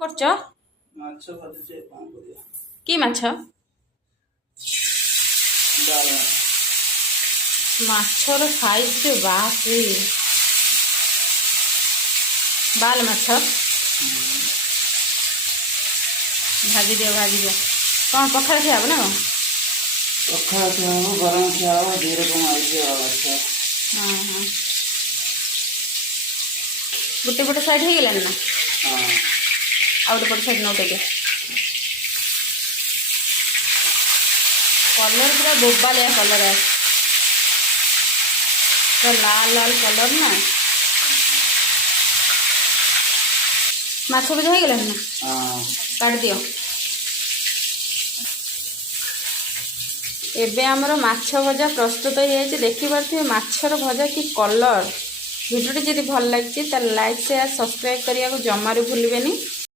করছ মাছ ভাজুছে কম করিয়া কি মাছ? ডাল মাছর সাইজ রে বাপরে, বাল মাছ ভাজি দিও ভাজি দিও। কଣ ପଖାଳ ଖିଆ ହବ ନା କଣ? ପଖାଳ ଖିଆ ହବ, ଗରମ ଖିଆ ହବ, ଦି ରକମ ଆଇଛି ମାଛ। ହଁ ହଁ, ଗୋଟେ ପଟ ସାଇଡ୍ ହେଇଗଲାଣି ନା? ହଁ ଆଉ ଗୋଟେ ପଟ ସାଇଡ୍ ନଉଟେ ଦିଅ। କଲର ପୁରା ବୋବାଲିଆ କଲର ଆସ, ପୁରା ଲାଲ ଲାଲ କଲର ନା। ମାଛ ଭଜା ହେଇଗଲାଣି ନା? ହଁ କାଢ଼ିଦିଅ। ଏବେ ଆମର ମାଛ ଭଜା ପ୍ରସ୍ତୁତ ହେଇଯାଇଛି। ଦେଖିପାରୁଥିବେ ମାଛର ଭଜା କି କଲର। ଭିଡ଼ିଓଟି ଯଦି ଭଲ ଲାଗିଛି ତାହେଲେ ଲାଇକ୍ ସେୟାର ସବସ୍କ୍ରାଇବ୍ କରିବାକୁ ଜମାରୁ ଭୁଲିବେନି।